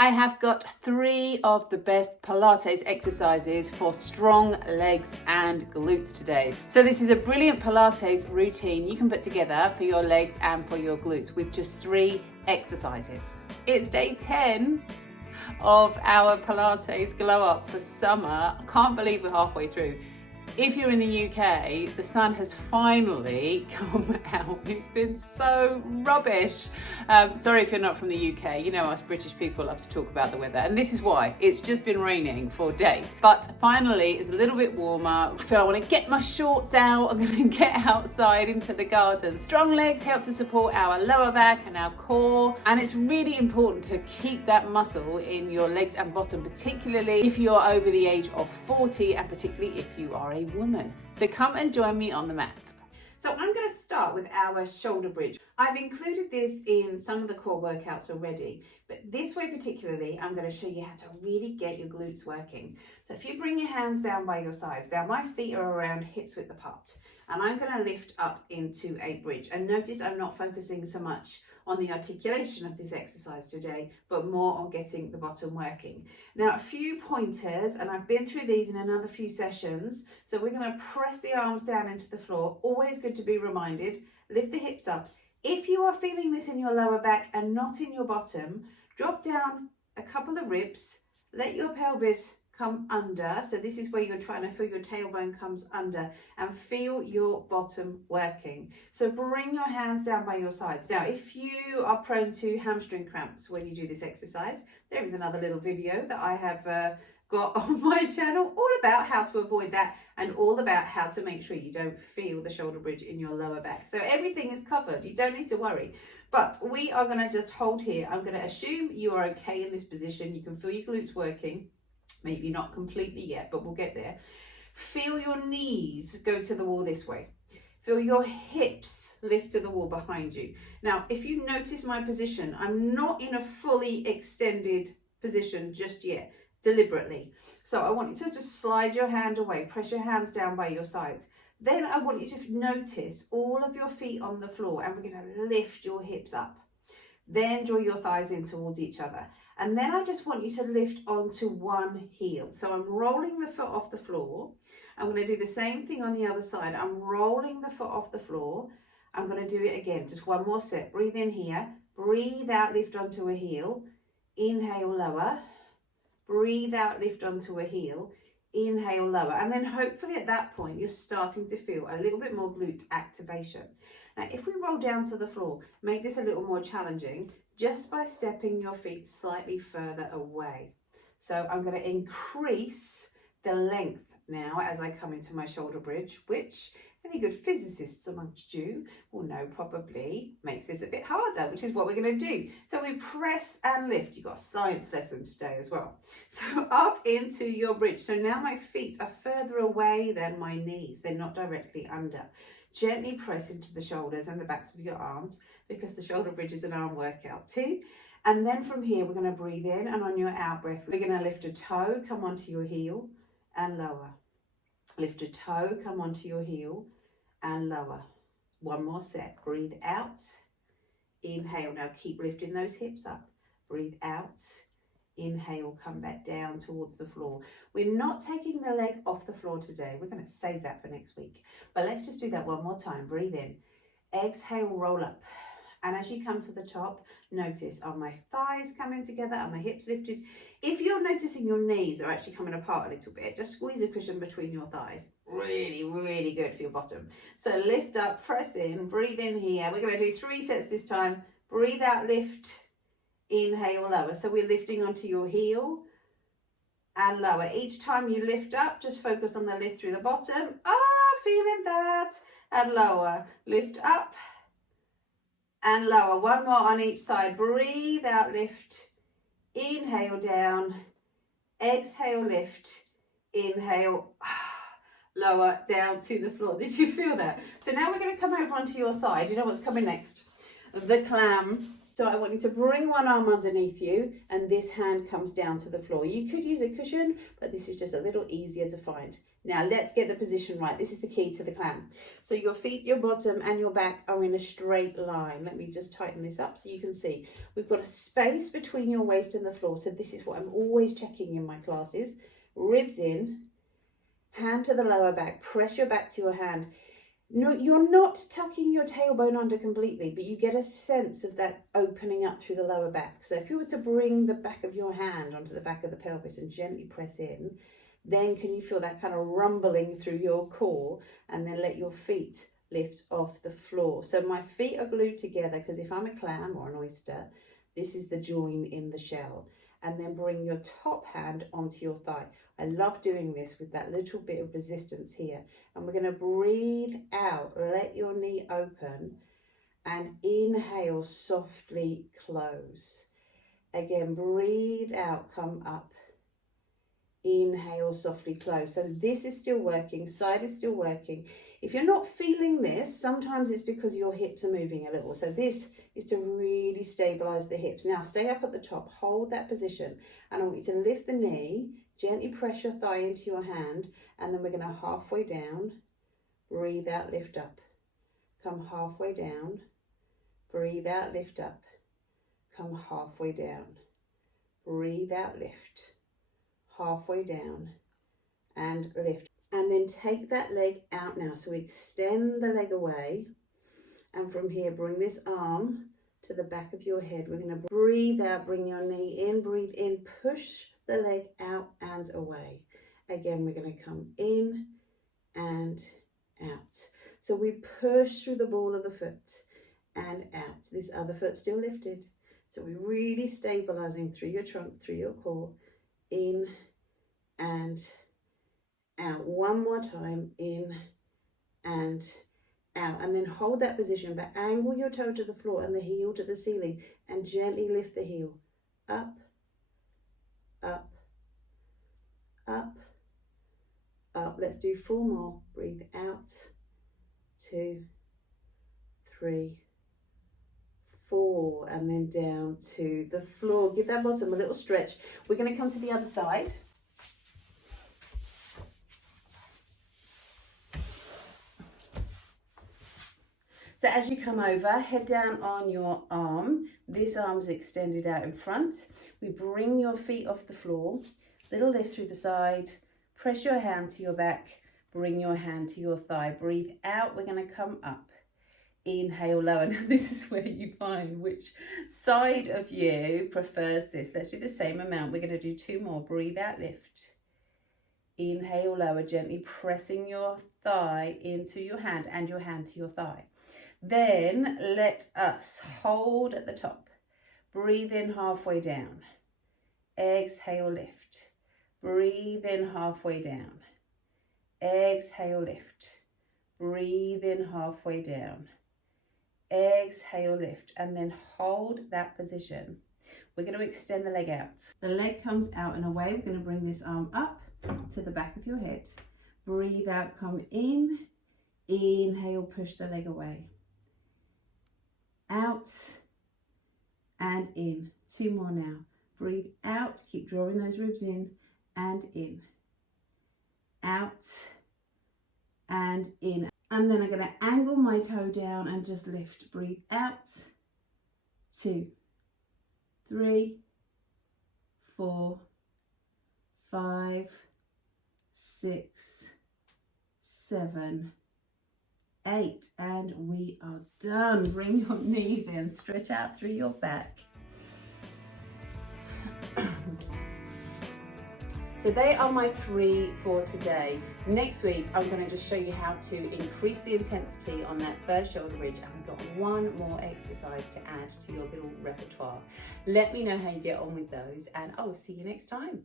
I have got 3 of the best Pilates exercises for strong legs and glutes today. So this is a brilliant Pilates routine you can put together for your legs and for your glutes with just 3 exercises. It's day 10 of our Pilates glow up for summer. I can't believe we're halfway through. If you're in the UK, the sun has finally come out. It's been so rubbish. Sorry if you're not from the UK. You know us British people love to talk about the weather, and this is why. It's just been raining for days. But finally, it's a little bit warmer. I feel I want to get my shorts out. I'm going to get outside into the garden. Strong legs help to support our lower back and our core, and it's really important to keep that muscle in your legs and bottom, particularly if you're over the age of 40 and particularly if you are a woman. So come and join me on the mat. So I'm going to start with our shoulder bridge. I've included this in some of the core workouts already, but this way particularly, I'm going to show you how to really get your glutes working. So if you bring your hands down by your sides, now my feet are around hips width apart, and I'm going to lift up into a bridge. And notice I'm not focusing so much on the articulation of this exercise today, but more on getting the bottom working. Now, a few pointers, and I've been through these in another few sessions. So we're going to press the arms down into the floor. Always good to be reminded, lift the hips up. If you are feeling this in your lower back and not in your bottom, drop down a couple of ribs, let your pelvis come under. So this is where you're trying to feel your tailbone comes under and feel your bottom working. So bring your hands down by your sides. Now, if you are prone to hamstring cramps when you do this exercise, there is another little video that I have got on my channel all about how to avoid that and all about how to make sure you don't feel the shoulder bridge in your lower back. So everything is covered. You don't need to worry. But we are going to just hold here. I'm going to assume you are okay in this position. You can feel your glutes working. Maybe not completely yet, but we'll get there. Feel your knees go to the wall this way. Feel your hips lift to the wall behind you. Now, if you notice my position, I'm not in a fully extended position just yet, deliberately. So I want you to just slide your hand away, press your hands down by your sides. Then I want you to notice all of your feet on the floor, and we're going to lift your hips up. Then draw your thighs in towards each other. And then I just want you to lift onto one heel. So I'm rolling the foot off the floor. I'm going to do the same thing on the other side. I'm rolling the foot off the floor. I'm going to do it again. Just one more set. Breathe in here. Breathe out, lift onto a heel. Inhale, lower. Breathe out, lift onto a heel. Inhale, lower. And then hopefully at that point, you're starting to feel a little bit more glute activation. Now, if we roll down to the floor, make this a little more challenging just by stepping your feet slightly further away. So I'm going to increase the length now as I come into my shoulder bridge, which any good physicists amongst you will know probably makes this a bit harder, which is what we're going to do. So we press and lift. You've got a science lesson today as well. So up into your bridge. So now my feet are further away than my knees. They're not directly under. Gently press into the shoulders and the backs of your arms, because the shoulder bridge is an arm workout too. And then from here, we're going to breathe in, and on your out breath, we're going to lift a toe, come onto your heel and lower. Lift a toe, come onto your heel and lower. One more set. Breathe out. Inhale. Now keep lifting those hips up. Breathe out. Inhale, come back down towards the floor. We're not taking the leg off the floor today. We're going to save that for next week. But let's just do that one more time. Breathe in. Exhale, roll up. And as you come to the top, notice, are my thighs coming together? Are my hips lifted? If you're noticing your knees are actually coming apart a little bit, just squeeze a cushion between your thighs. Really, really good for your bottom. So lift up, press in, breathe in here. We're going to do 3 sets this time. Breathe out, lift. Inhale, lower. So we're lifting onto your heel and lower. Each time you lift up, just focus on the lift through the bottom. Feeling that. And lower. Lift up and lower. One more on each side. Breathe out, lift. Inhale, down. Exhale, lift. Inhale, lower, down to the floor. Did you feel that? So now we're going to come over onto your side. You know what's coming next? The clam. So I want you to bring one arm underneath you and this hand comes down to the floor. You could use a cushion, but this is just a little easier to find. Now let's get the position right. This is the key to the clamp. So your feet, your bottom and your back are in a straight line. Let me just tighten this up so you can see. We've got a space between your waist and the floor. So this is what I'm always checking in my classes. Ribs in, hand to the lower back, press your back to your hand. No, you're not tucking your tailbone under completely, but you get a sense of that opening up through the lower back. So if you were to bring the back of your hand onto the back of the pelvis and gently press in, then can you feel that kind of rumbling through your core, and then let your feet lift off the floor. So my feet are glued together because if I'm a clam or an oyster, this is the join in the shell. And then bring your top hand onto your thigh. I love doing this with that little bit of resistance here. And we're going to breathe out, let your knee open, and inhale, softly close. Again, breathe out, come up. Inhale, softly close. So this is still working, side is still working. If you're not feeling this, sometimes it's because your hips are moving a little. So this is to really stabilize the hips. Now stay up at the top, hold that position, and I want you to lift the knee, gently press your thigh into your hand, and then we're going to halfway down, breathe out, lift up. Come halfway down, breathe out, lift up. Come halfway down, breathe out, lift. Halfway down and lift. And then take that leg out now. So we extend the leg away, and from here bring this arm to the back of your head. We're going to breathe out, bring your knee in, breathe in, push the leg out and away. Again, we're going to come in and out. So we push through the ball of the foot and out. This other foot still lifted. So we're really stabilizing through your trunk, through your core, in and out. One more time, in and out. And then hold that position, but angle your toe to the floor and the heel to the ceiling, and gently lift the heel. Up, up, up, up. Let's do 4 more. Breathe out. 2, 3, 4, and then down to the floor. Give that bottom a little stretch. We're going to come to the other side. So as you come over, head down on your arm. This arm's extended out in front. We bring your feet off the floor. Little lift through the side. Press your hand to your back. Bring your hand to your thigh. Breathe out. We're going to come up. Inhale, lower. Now this is where you find which side of you prefers this. Let's do the same amount. We're going to do 2 more. Breathe out, lift. Inhale, lower, gently pressing your thigh into your hand and your hand to your thigh. Then let us hold at the top. Breathe in halfway down. Exhale, lift. Breathe in halfway down. Exhale, lift. Breathe in halfway down. Exhale, lift, and then hold that position. We're going to extend the leg out. The leg comes out and away. We're going to bring this arm up to the back of your head. Breathe out, come in. Inhale, push the leg away. Out and in. 2 more now. Breathe out, keep drawing those ribs in and in. Out and in. And then I'm going to angle my toe down and just lift. Breathe out. 2, 3, 4, 5, 6, 7, 8, and we are done. Bring your knees in, stretch out through your back. So they are my 3 for today. Next week, I'm going to just show you how to increase the intensity on that first shoulder ridge, and we've got 1 more exercise to add to your little repertoire. Let me know how you get on with those, and I'll see you next time.